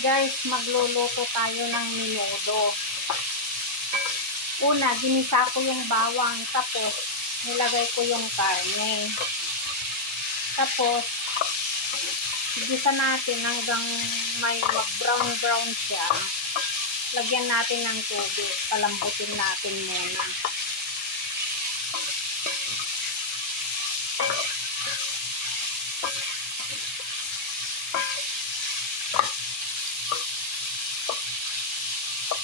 Guys, magluluto tayo ng menudo. Una, ginisa ko yung bawang, tapos nilagay ko yung karne. Tapos, igisa natin hanggang may mag-brown siya. Lagyan natin ng tubig, palambutin natin muna.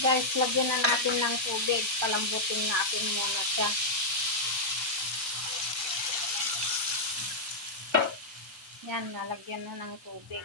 Guys, lagyan na natin ng tubig. Palambutin natin muna siya. Yan, nalagyan na ng tubig.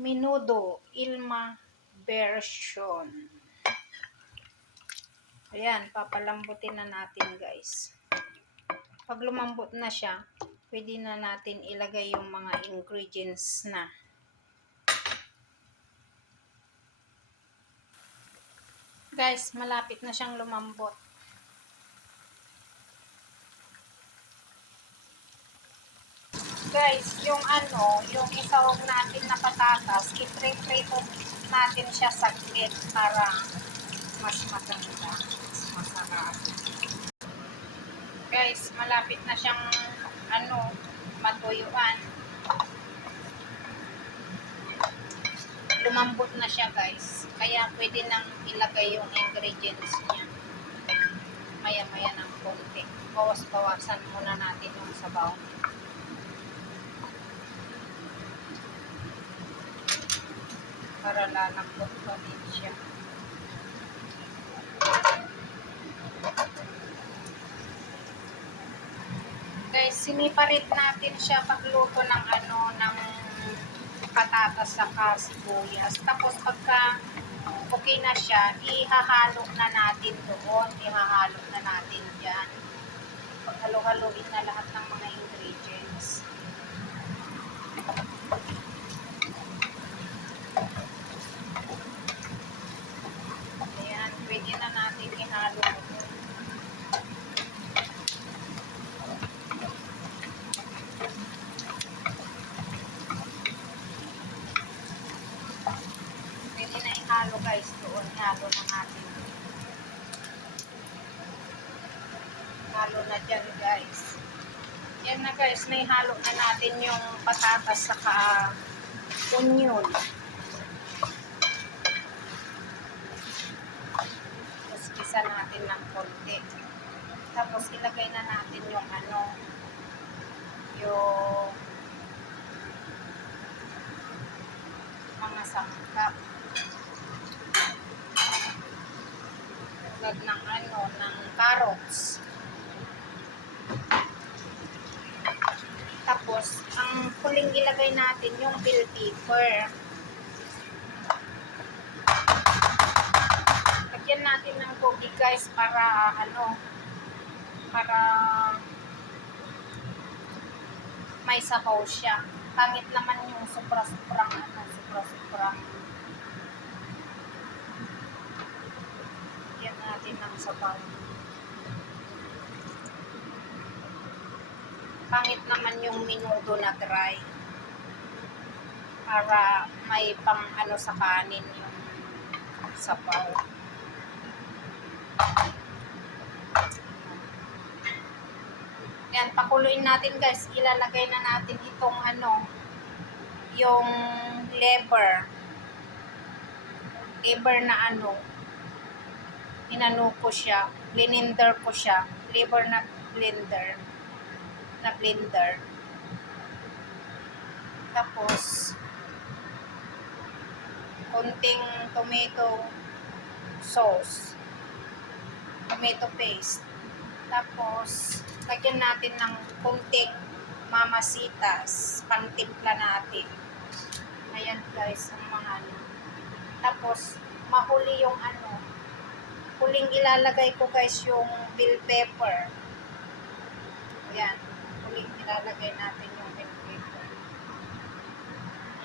Menudo, Ilma version. Ayan, papalambutin na natin guys. Pag lumambot na siya, pwede na natin ilagay yung mga ingredients na. Guys, malapit na siyang lumambot. Guys, yung isawag natin na patatas, i-prito natin siya saglit para mas maganda, mas masarap. Guys, malapit na siyang matuyuan. Lumambot na siya guys. Kaya pwede nang ilagay yung ingredients niya. Maya-maya ng konti. Bawas-bawasan muna natin yung sabaw. Para lalambot pa din siya. Guys, siniparit natin siya pagluto ng ng patatas saka sibuyas. Tapos pagka okay na siya, ihahalo na natin doon. Ihahalo na natin dyan. Paghalo-haloin na lahat ng mga ingredients. Ayan, pwede na natin ihalo doon. Halo guys doon, halo na natin. Halo na dyan guys. Yan na guys, naihalo na natin yung patatas saka onion. Tapos gisa natin ng konti. Tapos ilagay na natin yung yung mga sangkap. Tulad ng carrots. Tapos, ang huling ilagay natin yung bell pepper. Lagyan natin ng tubig guys para para may sabaw siya. Pangit naman yung sobra-sobrang yan natin ng sabaw. Pangit naman yung menudo na dry. Para may pang sa kanin yung sabaw. Yan, pakuluin natin guys. Ilalagay na natin itong yung liver na ko siya, blender ko siya, liver na blender. Tapos konting tomato sauce, tomato paste. Tapos lagyan natin ng konting mamasitas, pangtimpla natin. Ayan guys, ang mga Tapos mahuli yung huling ilalagay ko guys yung bell pepper. Ayan, huling ilalagay natin yung bell pepper.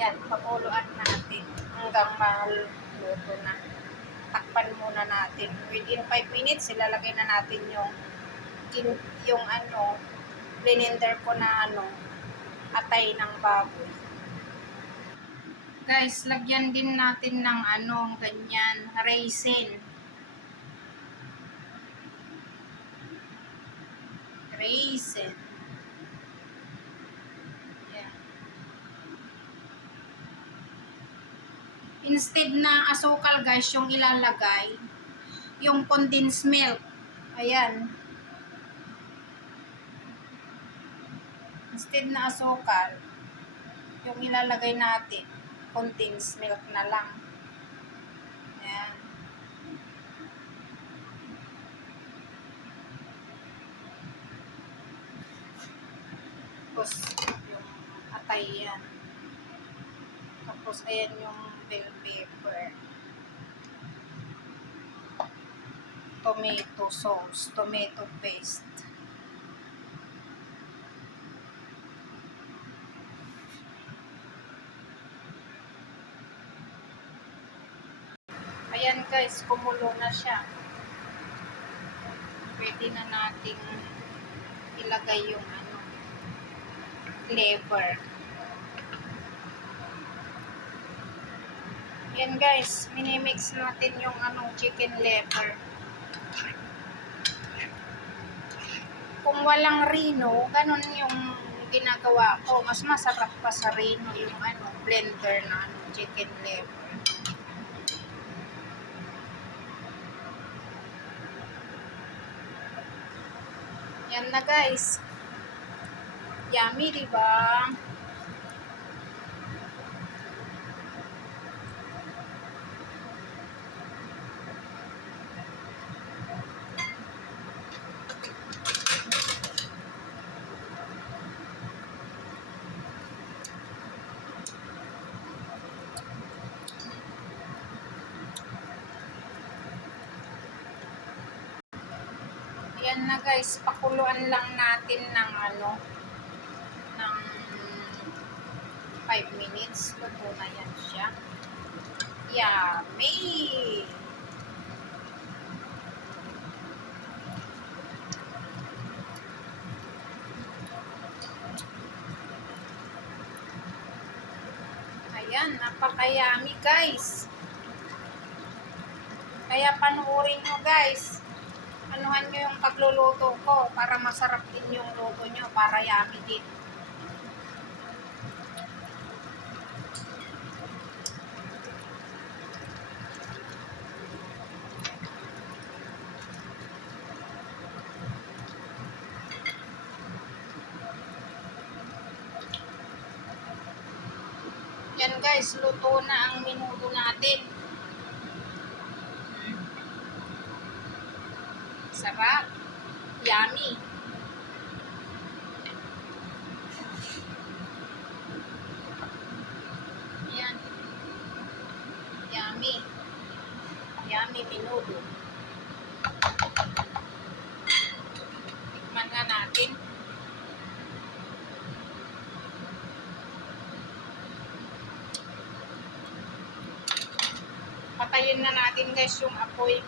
Ayan, pakuluan natin hanggang maluto na. takpan muna natin. Within 5 minutes, ilalagay na natin yung blender ko na atay ng baboy. Guys, lagyan din natin ng ganyan, raisin. Raisin. Yan. Instead na asukal guys, yung ilalagay, yung condensed milk. Ayan. Instead na asukal, yung ilalagay natin, condensed milk na lang. Ayan. Tapos, yung atay yan. Tapos, ayan yung bell pepper. Tomato sauce, tomato paste. Ayan guys, kumulo na siya. Pwede na nating ilagay yung flavor. Ayan guys, minimix natin yung chicken liver. Kung walang rino, ganun yung ginagawa ko. Mas masarap pa sa rino yung blender na chicken liver. Yan na guys. Yummy, diba? Yan na guys, pakuluan lang natin ng 5 minutes. Luto na yan siya. Yummy! Ayan, napaka-yummy guys. Kaya panuorin nyo guys. Anuhan nyo yung pagluluto ko para masarap din yung luto nyo, para yummy din. Yan guys, luto na ang minuto natin. Sarap. Yummy. Yan. Yummy. Yummy minuto. Tikman na natin. Patayin na natin guys yung apoy.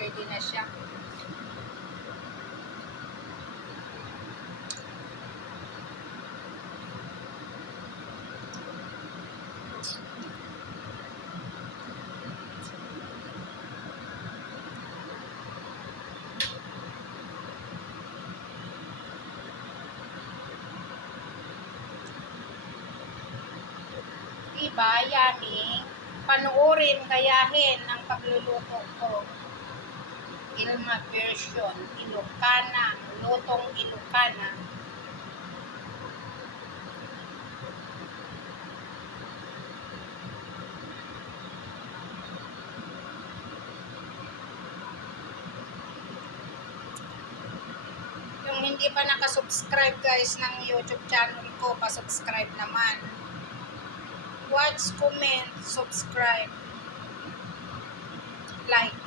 Pwede na siya. Diba, yummy? Panuorin, kayahin ang pagluluto ko. Ilma version, Ilocana, lutong Ilocana. Yung hindi pa nakasubscribe guys ng YouTube channel ko, pasubscribe naman. Watch, comment, subscribe, like.